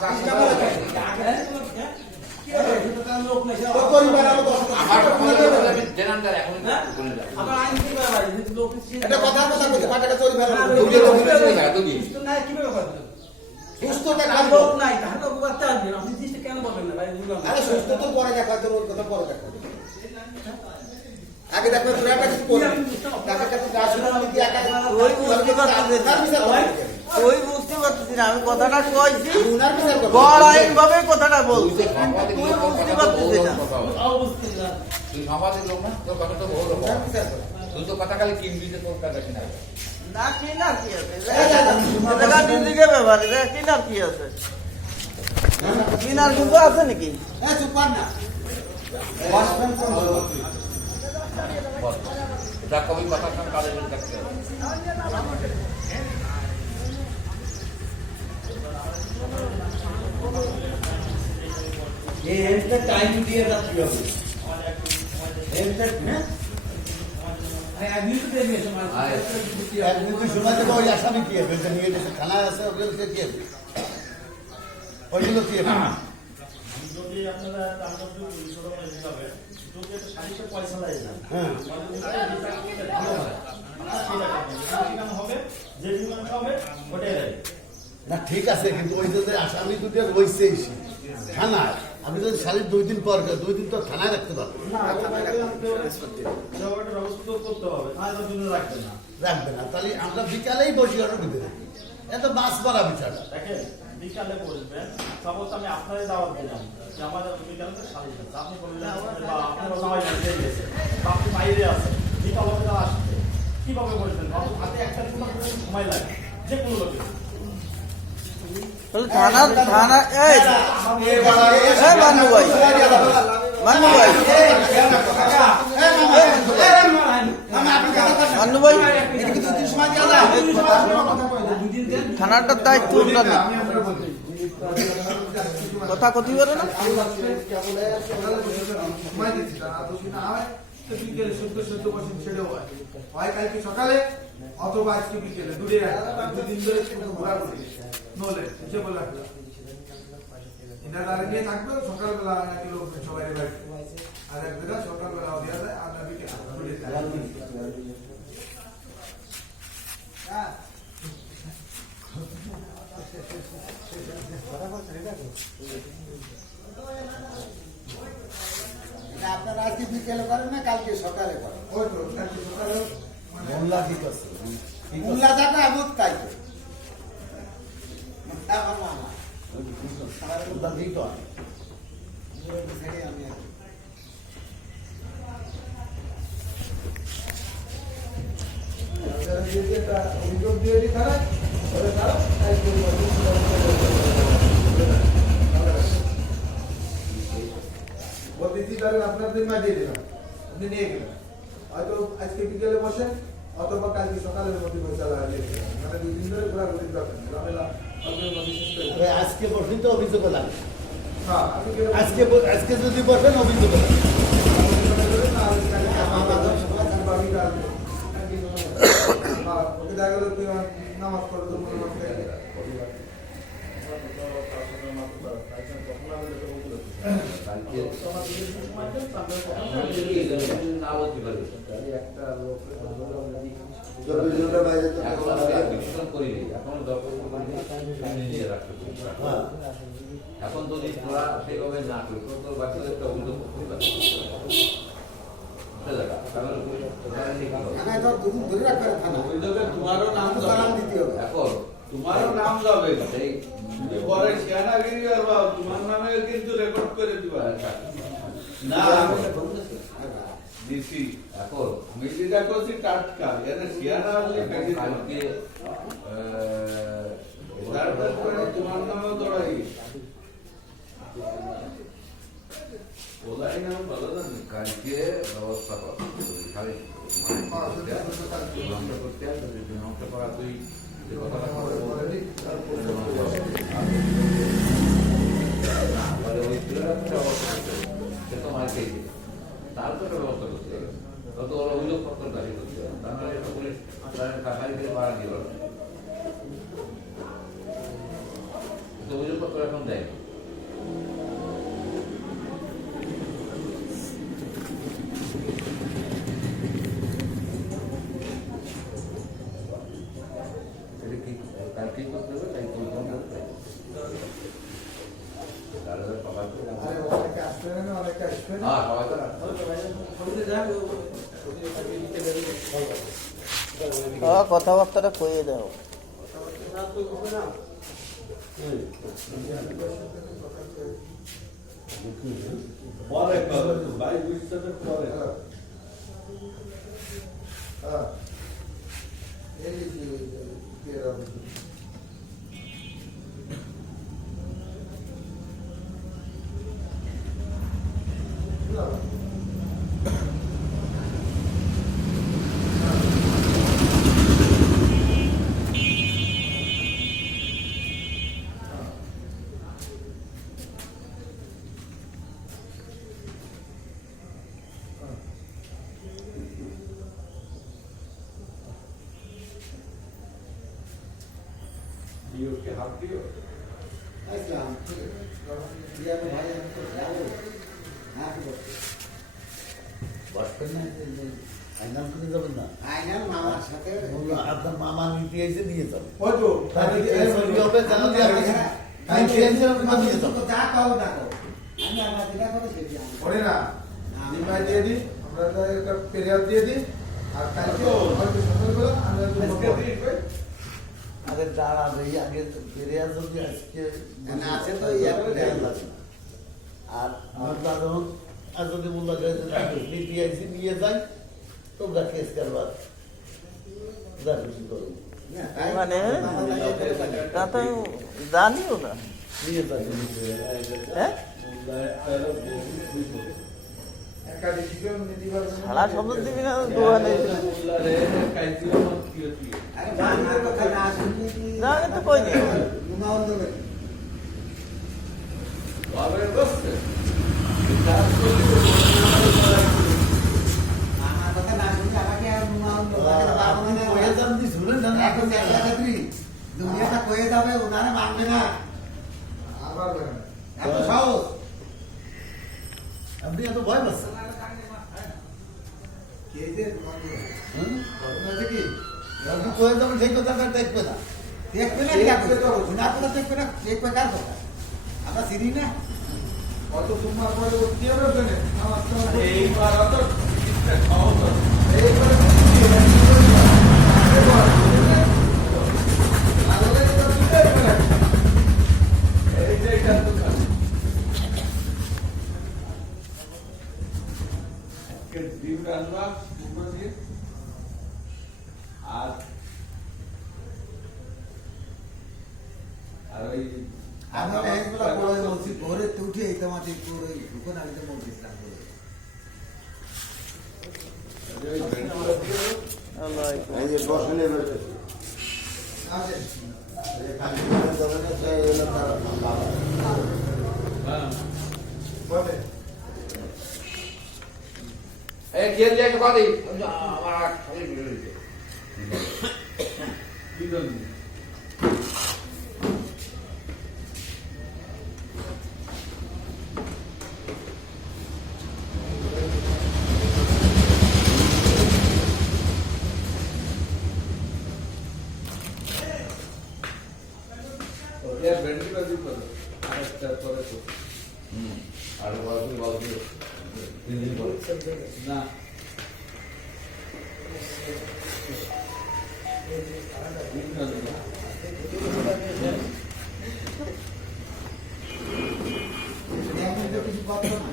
আগে দেখো ওই বুঝতে পারতেছি না, আমি কথাটা কইছি বড় আইন ভাবে কথাটা বলছি, তুই বুঝতে পারতেছি না। তুই সাংবাদিক লোক না, তোর কথা তো বহু রকম, তুই তো কথা খালি কিনবিতে তোর কাছে না না কিনার কি আছে, নিজেকে ব্যাপার, কিনার কি আছে, কিনার কিন্তু আছে নাকি? এটা কবি কথার সঙ্গে কাজে মিল থাকতে হবে। এই হেলথটা টাইম দিয়ে যাচ্ছি হবে হেলথটা হ্যাঁ আসামি কি নিয়ে গেছে থানায় আছে, ওগুলো কি ওইগুলো কি যদি আপনারা না ঠিক আছে, কিন্তু ওই যে আসামি দুটো রয়েছে থানায়, আমি যদি শালির 2 দিন পর 2 দিন তো থানায় রাখতে পারবো রাখবে না, তাহলে আমরা বিকালেই বসি ওটার ভিতরে, এত বাস পারা বিচারটা বিকালে বসবেন, সাপোজ আমি আপনারই দাওয়াত দিলাম যে আমাদের বিকালে তো সালিশ আছে, আপনি বললেন বা আপনার জামাই বাড়িতে গেছে বা আপনি বাইরে আছেন, বিকালে আসছে, কিভাবে বসবেন? কারণ হাতে একটা সময় লাগে যে কোনো লোকের। তাহলে থানা এই মান্নু ভাই মান্নু ভাই মান্নু ভাই থানাটার দায়িত্ব কথা কথি করে না বিকেলে 14% ছেড়েও হয় কালকে সকালে অথবা আজকে বিকেলে দূরে দুদিন ধরে ঘোরাঘুরি নলে সে বলে এটা দাঁড়িয়ে নিয়ে থাকবে সকালবেলা নাকি লোক সবাই বাড়ি আর এক জায়গায় সকালবেলা দেওয়া যায় আর বিকেলে আপনারা আজকে বিকেলে করেন না কালকে সকালে করেন? ওই তো কালকে সকালে মোল্লা ঠিক আছে, মোল্লা যাবে এমন তাই তো আমার মোল্লা ঠিক হয় আমি অভিযোগ দিয়ে দিই তারা বলতেছি তাহলে আপনার দিন দিয়ে দিলাম, আপনি নিয়ে গেলেন, হয়তো আজকে বিকেলে বসেন অথবা কালকে সকালের মধ্যে পয়সা লাগিয়ে দিলেন, মানে 2 দিন ধরে ঘোরাঘুরি দরকার ঝামেলা আজকে বসেন তো অভিযোগ লাগে, হ্যাঁ আজকে যদি বসেন অভিযোগ লাগে। নামাজ পড়ে তো মনে এখন যদি তোরা সেইভাবে না করি তোর বাচ্চাদের একটা অভিযোগ করতে পারে তোমারও নাম এখন তোমারও নাম যাবে সেই পরে শিয়ানাগিরি করবা তোমার নামে কিন্তু রেকর্ড করে দিবা না দিছি এখন আমি যেটা করছি টাটকা এর শিয়ানা আসলে বেশি কালকে তারপর করে তোমার নামে দৌড়াই ওলাই নাম ভালো জানি কালকে ব্যবস্থা কর খালি করতে করা তুই যে কথাটা সে তো মারকেই দিবে তারপরে ব্যবস্থা করতে হবে তত ওর অভিযোগ পত্র দাবি করতে হবে তাহলে এটা পুলিশ কাছারি থেকে বাড়া দিয়ে পারবে অভিযোগ পত্র এখন দেয় কথাবার্তাটা কইয়ে দাও পরে করো ভাই বুঝতে পরে के हाथ दियो মামার সাথে আপনার মামা নিতে এসে নিয়ে যাবে দিয়ে দিই আমরা একটা ফেরিয়াদ দিয়ে দিই আর কালকে সকালবেলা আমরা আগে যারা এই আগে বেরিয়ে যদি আজকে মানে আছে তো এই একটা দেওয়া লাগে না। আর আমরা যখন আর যদি বললো যে ডিপিআইসি নিয়ে যাই তোমরা কেস করবার যা খুশি করো মানে তা তো আমি জানিও না নিয়ে যাই হ্যাঁ সারা শব্দ দিবি না দোকানে না তো কই দিও দুনিয়াটা কয়ে যাবে ওনারা মানবে না এত সাহস আপনি এত ভয় পাচ্ছেন কে যে ঘটনা কি আপনি কয়ে যাবেন সেই কথাটা দেখবে না দেখবে না দেখবে তো না কথা দেখবে না দেখবে কার কথা আমরা চিনি না কত তোমার পরে উঠতে হবে ওখানে আমার তো এইবার অত এইবারে এই যে এখান তো ডিম রান্না উপর দিয়ে আর ওই আমরা এইগুলা পড়ে বলছি ভোরে উঠে এই তোমাতে পুরো ঢুকন আগে মসজিদ না করে আল্লাহ এই যে বসলে বসে আসেন এই কালী দোকানে তো এলো তার বাবা বলে এই খেয়ে দিয়ে একটা কথা আমার খালি বেরোচ্ছে কি জন্য ভেন্ডিটা দিতে হবে আরেকটা পরে তো আর বলতে 3 দিন পরে না এখন তো কিছু কথা না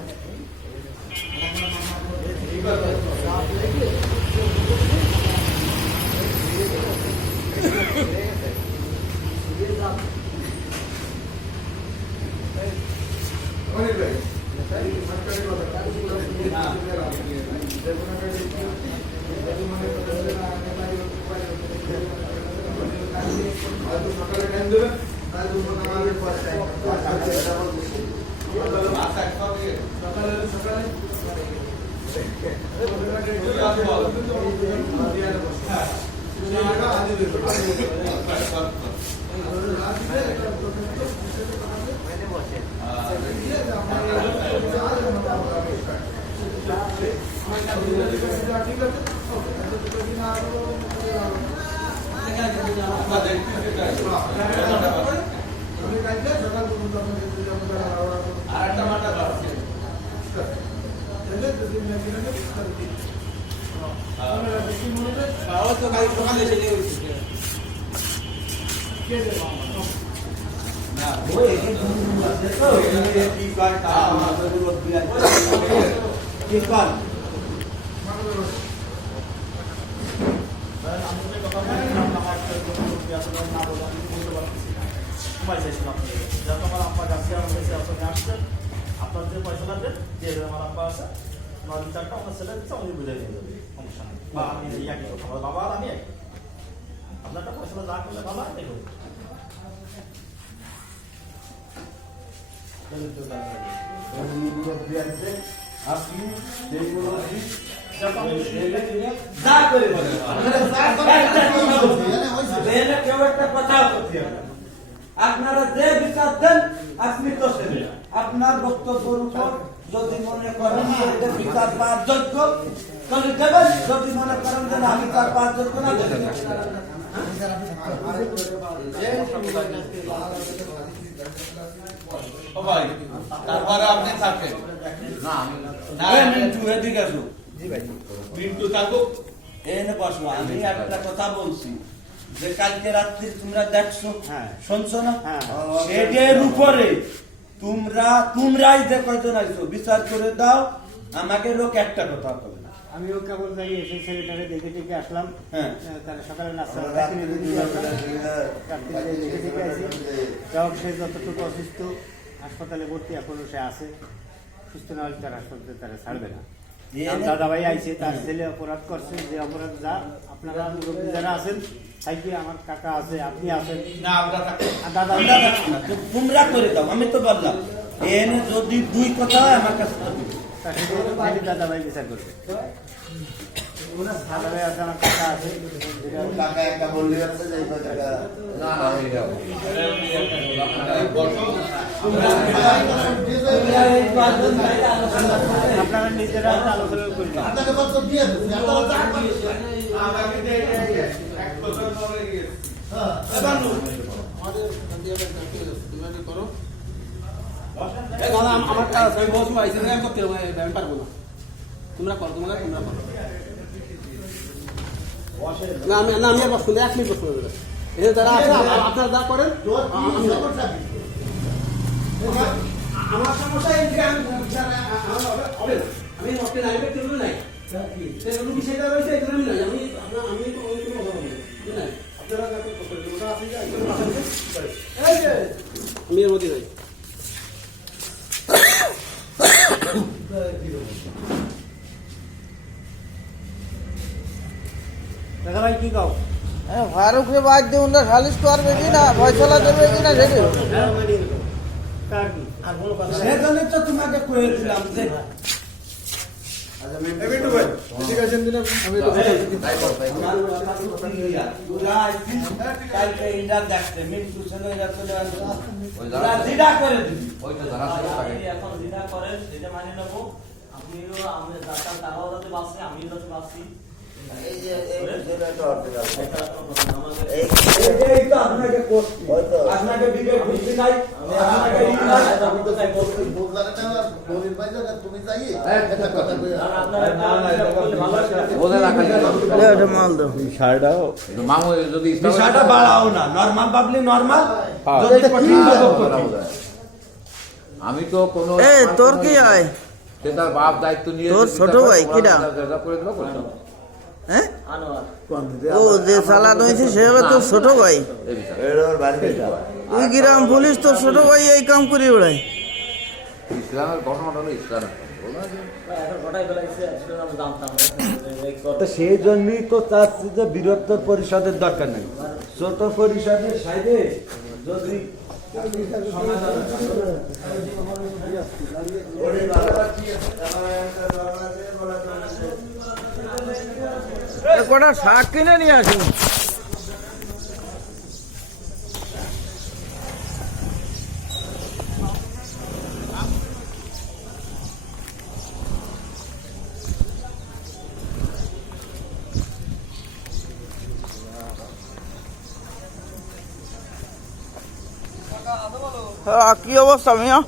সকালে টাইম দেবেন সকালে আরেকটা মাটা বাড়ছে না আপনার যে পয়সা লাগবে যে আমার আব্বা আছে আমার বিচারটা আমার ছেলে দিচ্ছে আমি বুঝাই দিয়ে দেবো সমস্যা নেই বা আমি একই কথা আমার বাবা আর আমি একই আপনারটা পয়সা যা করলে ভালো হয় দেখুন আপনি যেগুলো কেউ একটা কথা করতে হবে আপনারা যে বিচার দেন আপনি তো সেদিন আপনার বক্তব্যের উপর যদি মনে করেন যে এটা বিচার পাওয়ার যোগ্য তাহলে দেবেন, যদি মনে করেন যে না বিচার পাওয়ার যোগ্য না দেবেন তারপরে আপনি থাকেন না আমি মিন্টু এদিকে আসো মিন্টু থাকুক এনে বসো আমি একটা কথা বলছি যে কালকে রাত্রি তোমরা দেখছো হ্যাঁ। শুনছো না হ্যাঁ। এটার উপরে তোমরাই যে কয়জন আইছো বিচার করে দাও, আমাকে লোক একটা কথা হবে না। আমিও কেবল যাই এসে ছেলেটাকে দেখে দেখে আসলাম। হ্যাঁ। তারা সকালে নাস্তা রাত্রে দেখে দেখে আসি। যাও সে যতটুকু অসুস্থ হাসপাতালে ভর্তি, এখনো সে আছে। সুস্থ না হলে তার হাসপাতালে তারা ছাড়বে না। দাদা ভাই আইছে, তার ছেলে অপরাধ করছে, যে অপরাধ যা আপনারা মুরব্বী যারা আছেন, সাইকে আমার কাকা আছে, আপনি আছেন, আর দাদা তোমরা করে দাও, আমি তো বললাম এনে যদি দুই কথা হয় আমার কাছে তো দিবে। তার সাথে দাদা ভাই বিচার করবে। দাদা ভাই আছে, আমার কাকা আছে, টাকা একটা বললি আছে যে এই টাকা না না এইটা আপনারা নিজেরা আলোচনা করবেন। আপনাকে বক্তব্য দিয়ে দিচ্ছি, আপনারা চাপ পাচ্ছেন। আমাকে যে এক বছর পরে গিয়েছে হ্যাঁ, আমার কাজ আমি বস আইসি আমি করতে আমি পারবো না, তোমরা করো, তোমরা করো না। আমি আর বসবো না, 1 মিনিট বসবো না। এই যারা আছে আপনারা যা করেন তোর কি সমস্যা কি? আমার সমস্যা এই যে আমি হবে না, আমি নষ্ট নাই কেউ নাই সেগুলো বিষয়টা রয়েছে, এগুলো আমি নাই, আমি আমি তো ওই কোনো কথা বলি নাই। আপনারা ওটা আছে যে এই যে আমি এর মধ্যে যাই। দাদা ভাই কি কাও? ফারুক রে বাদ দিয়ে উনরা সালিশ করবে কি না, ফয়সালা দেবে কি না সেটা কার কি? সেজন্যই তো তোমাকে কয়ে দিলাম যে কালকে ইন্ডা দেখতে মিন্টু ছেলে এরা চলে আসবে, ওরা জিডা করে দিবি। ওই তো যারা ছিল তাকে এখন যেটা করেন সেটা মানে নেবো। আপনিও আমি তারাও যাতে বাঁচে, আমিও যাতে বাঁচি। এই যে এই যেটা তো অর্থ এটা কোনো কথা না। আমাদের এই এটাই তো আপনাকে করছি, হয়তো আপনাকে বিবেক বুদ্ধি নাই, আপনাকে ই নাই। আমি তো চাই বুঝলাম না, গরিব ভাই জায়গা তুমি যাই একটা কথা কই। আপনারা ভালো আছে। ওদের রাখা এটা মাল দাও। মামু যদি বিষয়টা বাড়াও না, নরমাল পাবলি নরমাল, হ্যাঁ। যদি কঠিন পাবো কঠিন। আমি তো কোনো এ তোর কি হয়? সে তার বাপ দায়িত্ব নিয়ে তোর ছোট ভাই কিরা? করে দিল করতো। হ্যাঁ, আনোয়ার ও যে চালান হয়েছে সে হলো তোর ছোট ভাই। এই বিষয় এর বাড়িতে যাওয়া তুই গ্রাম পুলিশ তোর ছোট ভাই এই কাম করে ওড়াই। ইসলামের ঘটনাটা হলো ইসলামের এখন ঘটাই ফেলাইছে, সেটা আমি জানতাম না। তো সেই জন্যই তো চাচ্ছি যে বৃহত্তর পরিষদের দরকার নেই, ছোট পরিষদের সাইডে যদি কটা শাক কিনে নিয়ে আসুন। কি অবস্থা মিয়া?